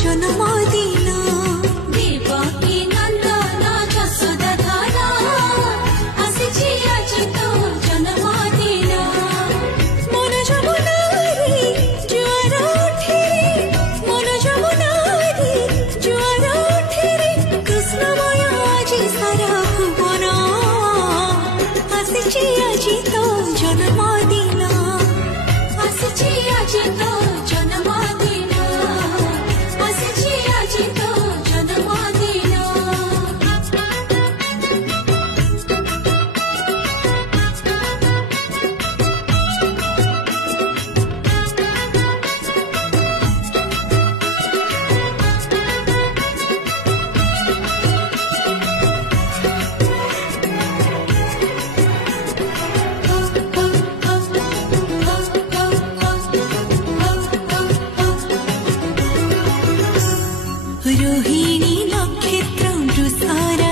जन्मदिन देवकी नंदन यशोदाधरा आसिछि आजि तो जन्मदिन मन जमुनारी जुआर उठिरे मन जमुनारी जुआर उठिरे कृष्णमय आजि सारा भुवन आसिछि आजि तो जन्मदिन आसिछि आजि तो जन्मदिन आसिछि आजि तो जन्मदिन रोहिणी नक्षत्र वृषारा